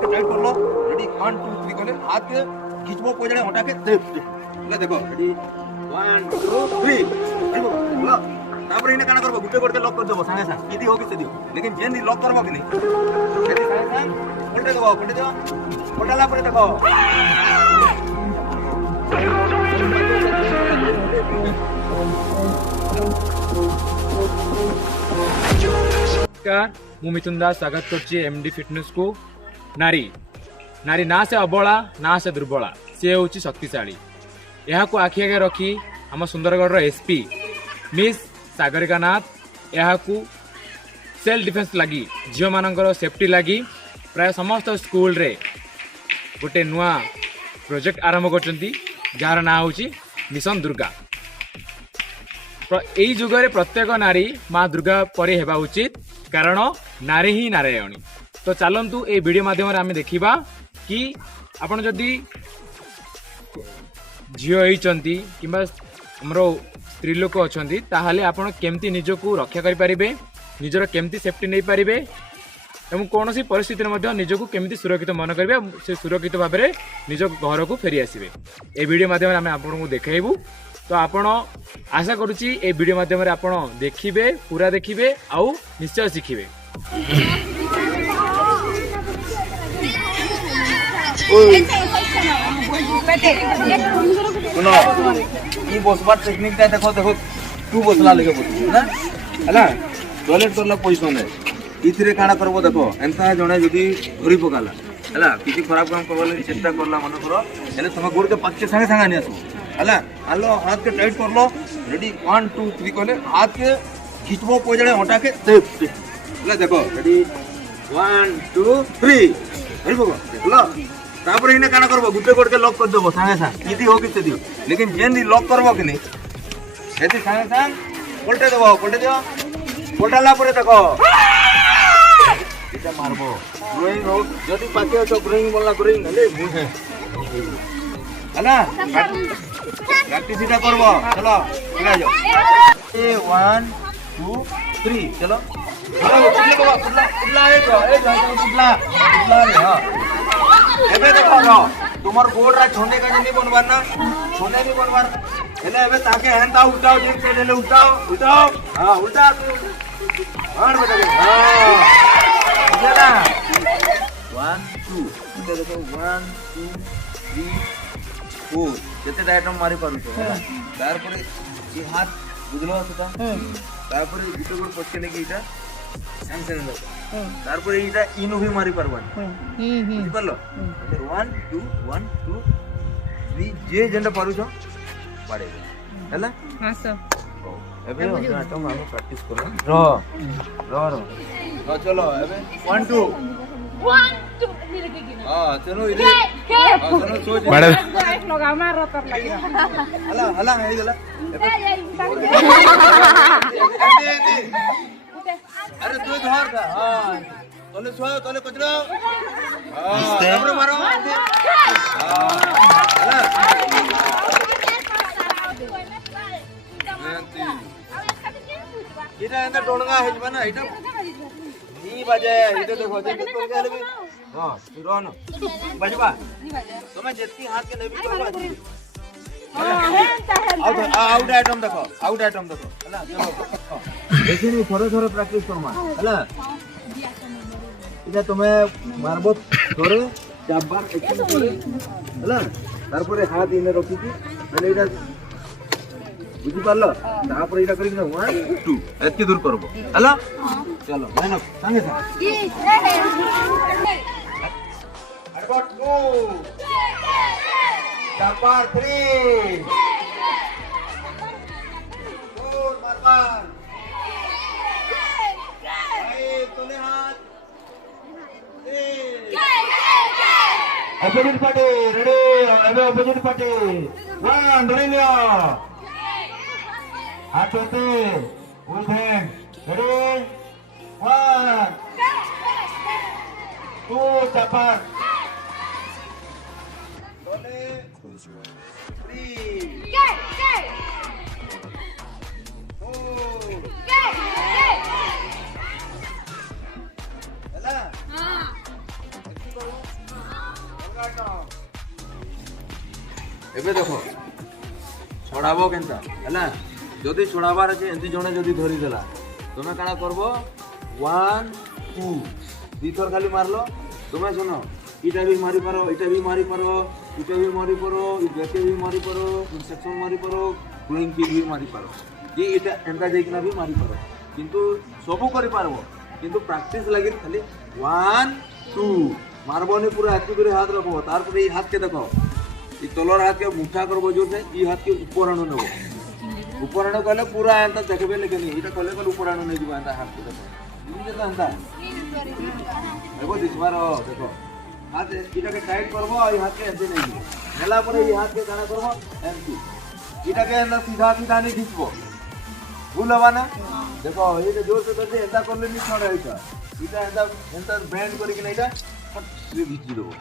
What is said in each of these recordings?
के टाइट कर लो रेडी 1 2 3 कहले हाथ के खींचबो कोई जने हटा के ले देखो रेडी 1 2 3 देखो बोलो तापर इने काना करबो गुटे करके लॉक कर देबो संगे संग केदी होगी सेदी लेकिन जेन दी लॉक करबो कि नहीं सेदी संगे संग उल्टे दो उल्टाला पर देखो नमस्कार मु मिथुन दास स्वागत करछि एमडी फिटनेस को। नारी नारी ना से अबला ना से दुर्बला से होछि शक्तिशाली। यहाँ को आखि आगे रखी आम सुंदरगढ़ एसपी मिस सागरिका नाथ यहाँ को सेल्फ डिफेन्स लगी झील मानकर सेफ्टी लगी प्राय समस्त स्कूल रे गोटे नुआ प्रोजेक्ट आरंभ करछंती जार ना होछि मिशन दुर्गा। यही जुगरे प्रत्येक नारी माँ दुर्गा परी हेबा उचित कारण नारी ही नारायणी। तो चलतु ए वीडियो माध्यम आम देखा कि आपन जदि झील होती कि स्त्री लोक अच्छा ताहले आपन केमती निजको रक्षा करें निजर केमती सेफ्टी नहीं पारे एवं कौन सी परिस्थिति में निजको केमती सुरक्षित मन करेंगे से सुरक्षित भाव में निज घर को फेरी आसवे ए वीडियो माध्यम आम आपको देखेबू। तो आपण आशा करुच्ची ए वीडियो माध्यम आपण देखिबे पूरा देखिबे आउ निश्चय शिखिबे। सुनो ई बसबार टेक्निक ता देखो देखो तू बसला लगे बोल ना हला टॉयलेट करला पोजीशन है इथरे काना करबो देखो एंता जणे जदी घरी पकाला हला किछि खराब काम करबले चेष्टा करला मन करो एले तुम गोड़ के पक्के संगे संगे आनी आसो हला हालो हाथ के टाइट कर लो रेडी 1 2 3 कहले हाथ के खींचबो कोई जणे हटा के ले देखो रेडी 1 2 3 हेल बगो देखलो तापर इने काना करबो गुटे गोड़ के लॉक कर देबो संगे संग केदी होगी सेदी लेकिन जेन दी लॉक करबो कि नहीं सेदी संगे संग उल्टे देबो उल्टे दियो उल्टाला पर देखो इटा मारबो ग्रोइंग हो जदी पाके तो ग्रोइंग बोलला ग्रोइंग ले मुहे हला प्रैक्टिस इटा करबो चलो चला जाओ 1 2 3 चलो चलो उठला ए उठला हां एबे देखो नो तुमर गोड़ रा छोने का नहीं बनवार ना छोने नहीं बनवार हेले एबे ताके हेंता उठाओ देख के ले उठाओ हां उल्टा हां बेटा हां ये ना 1 2 देखो 1 2 3 4 जते आइटम मारी पारु छो तार पर ई हाथ बुझलो सेटा तार पर गुटे गोड़ पछके लेके इटा संग संग तार पर इटा इनु भी मारी परवान बुझ परलो 1 2 1 2 3 जे जेंडा पारु छो पाड़े हैला हां सर एबे आइटम हम प्रैक्टिस करो रो चलो एबे 1 2 हां चलो इधर चलो सोच बड़े लगा मारो तर लगी हला हला हे गला अरे तू धर का हां तोले सो तोले कचरा हां हमरे मारो हां हला इटा एंदा डोणगा हेजबा ना इटा नी बजे इटा देखो देख तो गेले भी हां रोन बजबा तुम्हें जेती हाथ के नहीं करबा आउट आइटम देखो हला चलो देखि नहीं थोड़ा थोड़ा प्रैक्टिस करमा हला इटा तुम्हें मारबो थोड़े चार बार एक्शन करे हला तार पर हाथ इने रखी की माने इटा बुझी पारलो तापर इटा करी ना 1 2 एतकी दूर करबो हला चलो मैन संगे संगे I got 2 Tapar 3 4 marbar Ayo tole hath opposite party ready abe opposite party 1 ready liya हाथ होते with hand ready 1 2 tapar tole 3 4 hala हां एबे देखो छड़ाबो केनता हैला जदी छड़ाबार अछि एंती जणे जदी धरि देला तुमे काना करबो 1 2 दी थर खाली मारलो तुमे सुनो इटा भी मारी पारो इटा भी मारी पारो इटा भी मारी पारो इ बेटे भी मारी पारो सेक्शन मारी पारो ग्रोइंग की भी मारी पारो ये इटा एंता जेकना भी मारी पारो किंतु सबु करि पारबो किंतु प्रैक्टिस लागि खाली 1 2 मारबोनी पूरा हाथ पे हाथ रखो तार पर हाथ के देखो ये तलर हाथ के मुठा करबो जोर से ई हाथ के ऊपर आनो नेबो ऊपर आनो कले पूरा एंता देखबे लेकिन इटा कले कले ऊपर आनो नै दिबो एंता हाथ के देखो ये जे एंता देखो दिसबारो देखो हाथ इटा के टाइट करबो ई हाथ के ऐसे नै दिबो नेला पर ई हाथ के काना करबो एंती इटा के अंदर सीधा सीधा नहीं खींचबो भूल हवा ना देखो ये जोर से करते एंता करले नहीं छोड़े इटा इटा एंता बैंड करी कि नैटा से भिजी देबो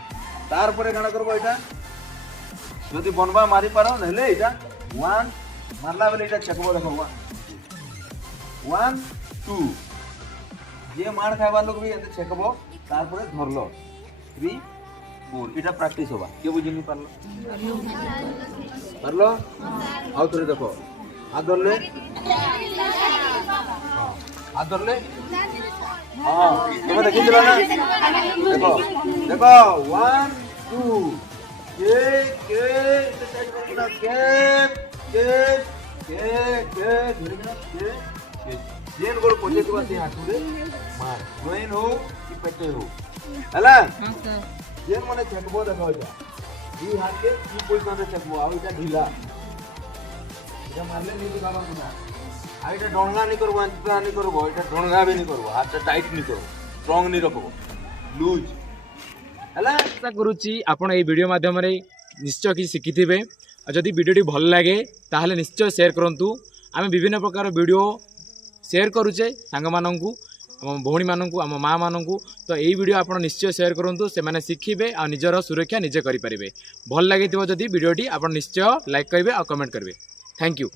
तार परे काना करबो इटा जदी बनबा मारी पारो नहले इटा 1 मारला बेले इटा चकबो देखो 1 2 जे मार खाइबा लोग भी एंते चकबो तार परे धरलो 3 4 इटा प्रैक्टिस होबा के बुझिनी पारलो आउ थोड़े देखो हाथ धरले हाँ तुम्हें देखी दिला ना देखो देखो 1 2 के जेन गोल पहुंचे तो बात हाथ में मार ग्रोइन हो कि पेटे हो हला जेन माने चकबो देखो जा ई हाथ के ई पोजीशन से चकबो आ इटा ढीला इटा मारले नहीं तो बाबा मुना आ इटा डोंगा नहीं करबो अंतरा नहीं करबो इटा डोंगा भी नहीं करबो हाथ टाइट नहीं करबो स्ट्रांग नहीं रखबो लूज हला आशा करुच्ची आपण ये वीडियो माध्यम निश्चय किसी शिखिथे और जदि वीडियो भल लगे ताहले निश्चय शेयर करूँ आम विभिन्न प्रकार वीडियो शेयर करुचे सांग मानू आम भौणी मानू आम माँ मानू तो यही वीडियो आप निश्चय शेयर करूँ से मैंने शिखिबे और निजर सुरक्षा निजे करेंगे भल लगे जदि वीडियोटी आप निश्चय लाइक करेंगे और कमेंट करेंगे थैंक यू।